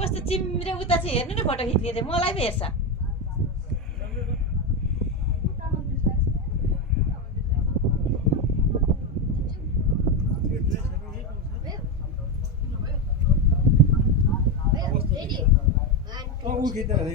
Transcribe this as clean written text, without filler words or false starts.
कस्तो चिम्रे उता चाहिँ हेर्नु नि फोटो खिच्ने चाहिँ मलाई पो हेर्छ ऊ खिच्दा